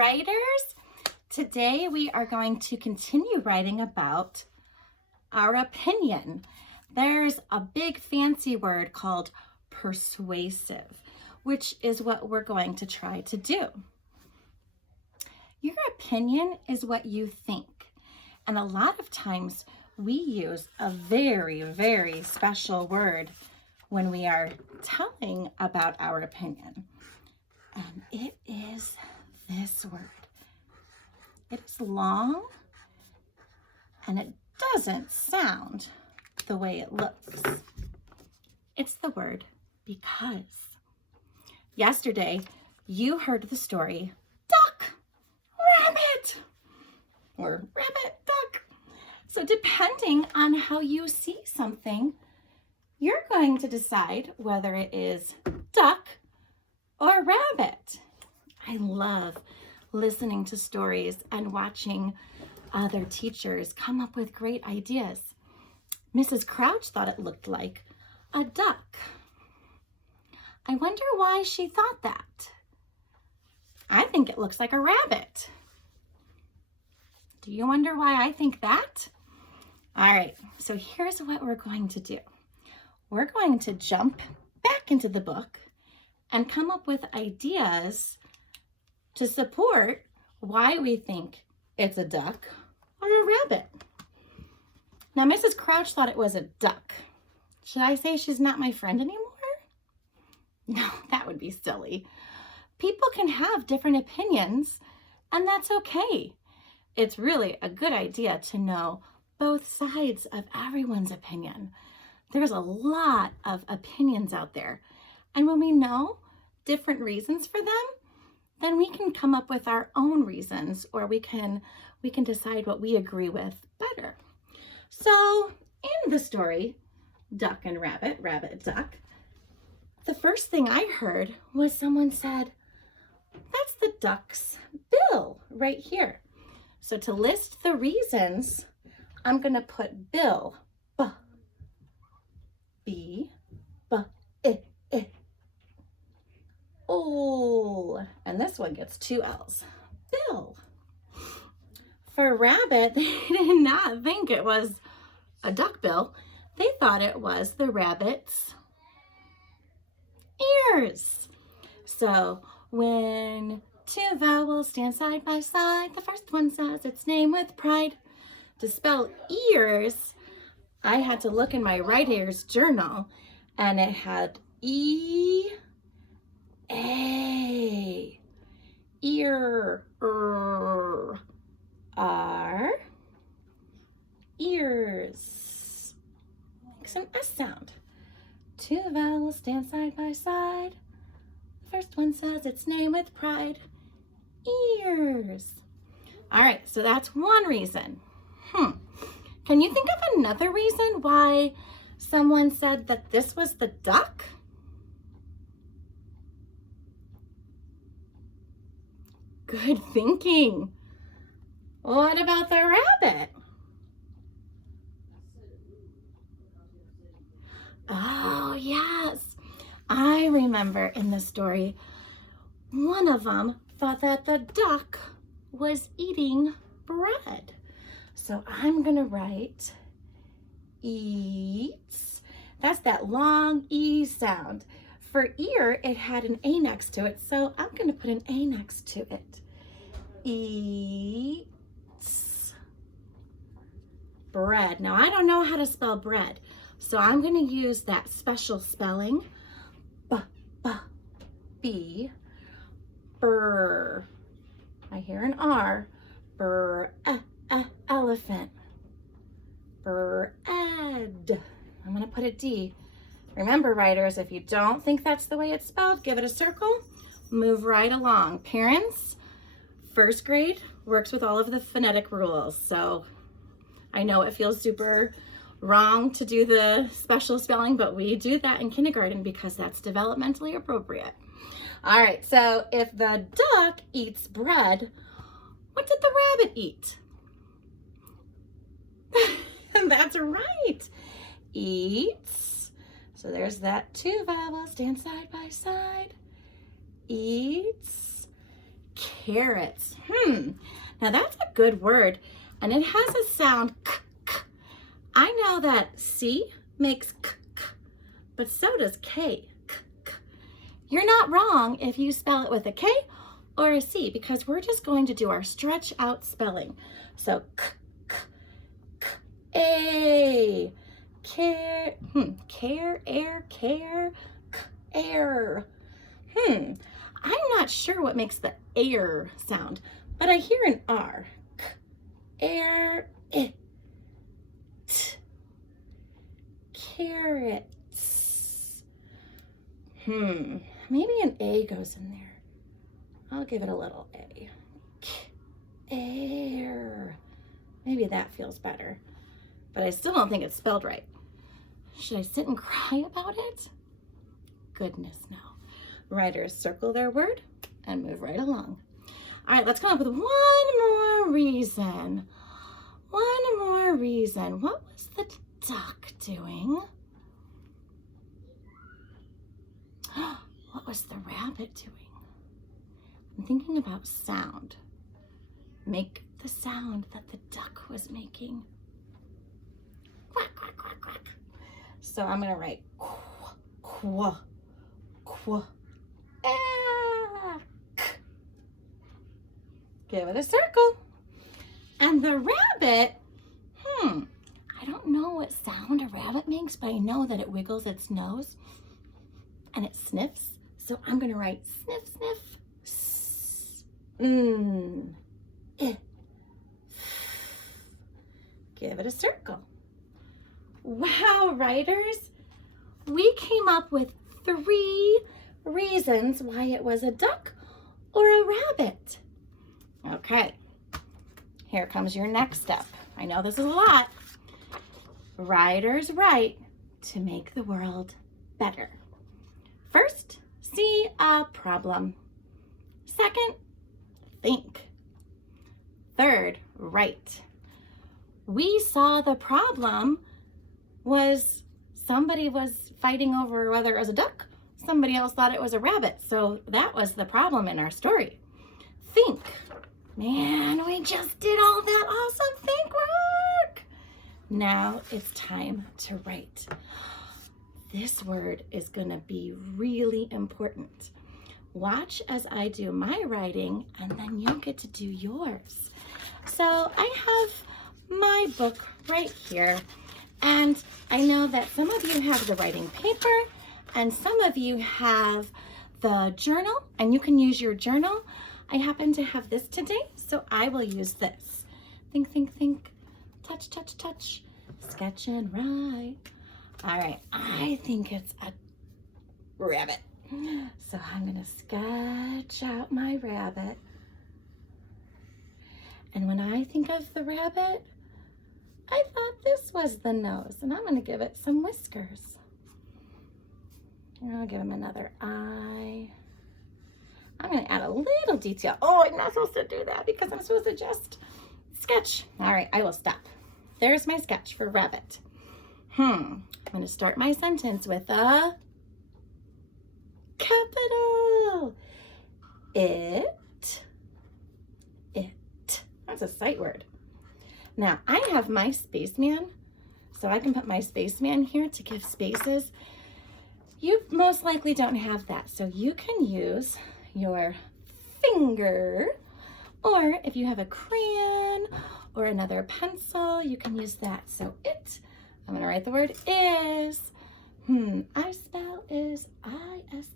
writers. Today we are going to continue writing about our opinion. There's a big fancy word called persuasive, which is what we're going to try to do. Your opinion is what you think. And a lot of times we use a very, very special word when we are telling about our opinion. And it is this word. It is long and it doesn't sound the way it looks. It's the word because. Yesterday, you heard the story, duck, rabbit, or rabbit, duck. So depending on how you see something, you're going to decide whether it is duck or rabbit. I love listening to stories and watching other teachers come up with great ideas. Mrs. Crouch thought it looked like a duck. I wonder why she thought that. I think it looks like a rabbit. Do you wonder why I think that? All right, so here's what we're going to do. We're going to jump back into the book and come up with ideas to support why we think it's a duck or a rabbit. Now, Mrs. Crouch thought it was a duck. Should I say she's not my friend anymore? No, that would be silly. People can have different opinions, and that's okay. It's really a good idea to know both sides of everyone's opinion. There's a lot of opinions out there, and when we know different reasons for them, then we can come up with our own reasons, or we can decide what we agree with better. So in the story, Duck and Rabbit, Rabbit, Duck, the first thing I heard was someone said, that's the duck's bill right here. So to list the reasons, I'm going to put bill, B, I. Oh, and this one gets 2 L's. Bill. For rabbit, they did not think it was a duck bill. They thought it was the rabbit's ears. So when 2 vowels stand side by side, the first one says its name with pride. To spell ears, I had to look in my Right Ears journal, and it had E-A, ear, R, ears. Makes an S sound. 2 vowels stand side by side. The first one says its name with pride. Ears. All right, so that's one reason. Can you think of another reason why someone said that this was the duck? Good thinking. What about the rabbit? Oh, yes. I remember in the story, one of them thought that the duck was eating bread. So I'm going to write eats. That's that long E sound. For ear, it had an A next to it, so I'm going to put an A next to it. Eats bread. Now, I don't know how to spell bread, so I'm going to use that special spelling. B, burr. I hear an R. Burr, elephant. Bread. I'm going to put a D. Remember, writers, if you don't think that's the way it's spelled, give it a circle, move right along. Parents, first grade works with all of the phonetic rules. So I know it feels super wrong to do the special spelling, but we do that in kindergarten because that's developmentally appropriate. All right, so if the duck eats bread, what did the rabbit eat? That's right. Eats. So there's that 2 vowels stand side by side. Eats carrots. Now that's a good word, and it has a sound k, k. I know that C makes k, k, but so does K, k, k. You're not wrong if you spell it with a K or a C, because we're just going to do our stretch out spelling. So k, k, k, A, care, care, air, care, k, air. I'm not sure what makes the air sound, but I hear an R. K, air, it, carrots. Maybe an A goes in there. I'll give it a little A. K, air. Maybe that feels better, but I still don't think it's spelled right. Should I sit and cry about it? Goodness no. Writers circle their word and move right along. All right, let's come up with one more reason. One more reason. What was the duck doing? What was the rabbit doing? I'm thinking about sound. Make the sound that the duck was making. Quack, quack, quack, quack. So I'm going to write quack, quack, quack. Give it a circle. And the rabbit, I don't know what sound a rabbit makes, but I know that it wiggles its nose and it sniffs. So I'm going to write sniff, sniff. Give it a circle. Wow, writers, we came up with 3 reasons why it was a duck or a rabbit. Okay, here comes your next step. I know this is a lot. Writers write to make the world better. First, see a problem. Second, think. Third, write. We saw the problem was somebody was fighting over whether it was a duck. Somebody else thought it was a rabbit. So that was the problem in our story. Think. Man, we just did all that awesome think work. Now it's time to write. This word is going to be really important. Watch as I do my writing, and then you'll get to do yours. So I have my book right here, and I know that some of you have the writing paper, and some of you have the journal, and you can use your journal. I happen to have this today, so I will use this. Think, think, think. Touch, touch, touch. Sketch and write. All right, I think it's a rabbit. So I'm gonna sketch out my rabbit. And when I think of the rabbit, I thought this was the nose, and I'm gonna give it some whiskers. And I'll give him another eye. I'm gonna add a little detail. Oh, I'm not supposed to do that because I'm supposed to just sketch. All right, I will stop. There's my sketch for rabbit. I'm gonna start my sentence with a capital. It. That's a sight word. Now, I have my spaceman, so I can put my spaceman here to give spaces. You most likely don't have that, so you can use your finger, or if you have a crayon or another pencil, you can use that. So I'm gonna write the word is. I spell is I-S-I-S.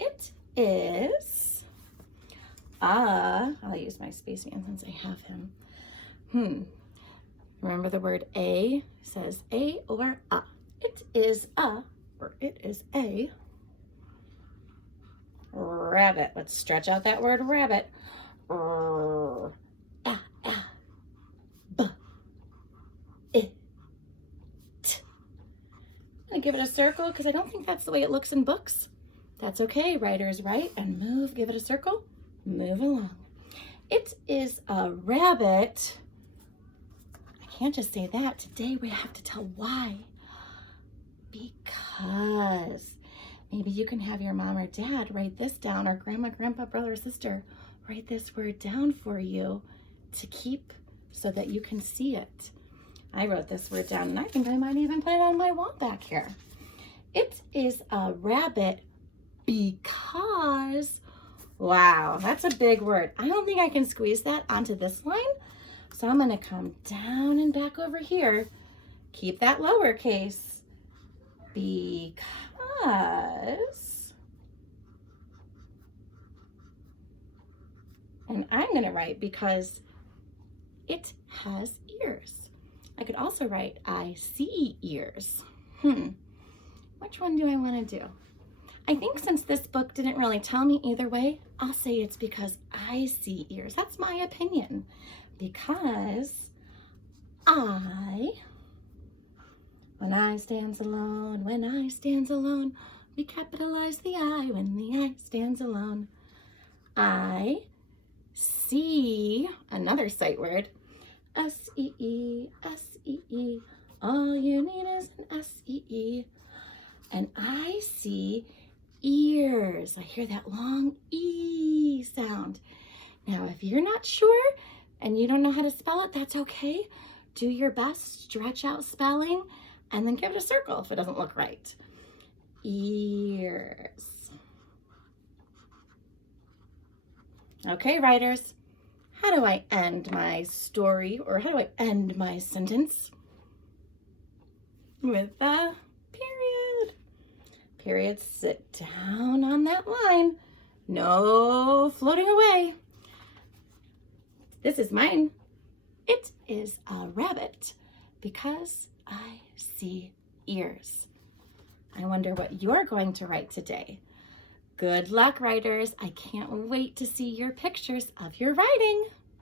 It is I'll use my spaceman since I have him. Remember the word a says a or a. It is a, or it is a rabbit. Let's stretch out that word rabbit. I'm gonna give it a circle because I don't think that's the way it looks in books. That's okay. Writers write and move. Give it a circle. Move along. It is a rabbit. I can't just say that. Today we have to tell why. Because Maybe you can have your mom or dad write this down, or grandma, grandpa, brother, or sister write this word down for you to keep so that you can see it. I wrote this word down, and I think I might even put it on my wall back here. It is a rabbit because, wow, that's a big word. I don't think I can squeeze that onto this line. So I'm gonna come down and back over here. Keep that lowercase because, and I'm gonna write because it has ears. I could also write I see ears. Which one do I want to do? I think since this book didn't really tell me either way, I'll say it's because I see ears. That's my opinion. Because when I stands alone, we capitalize the I when the I stands alone. I see, another sight word, S-E-E, S-E-E. All you need is an S-E-E. And I see ears. I hear that long E sound. Now, if you're not sure and you don't know how to spell it, that's okay. Do your best, stretch out spelling, and then give it a circle if it doesn't look right. Ears. Okay, writers, how do I end my story, or how do I end my sentence? With a period. Period, sit down on that line. No floating away. This is mine. It is a rabbit because I see ears. I wonder what you're going to write today. Good luck, writers. I can't wait to see your pictures of your writing.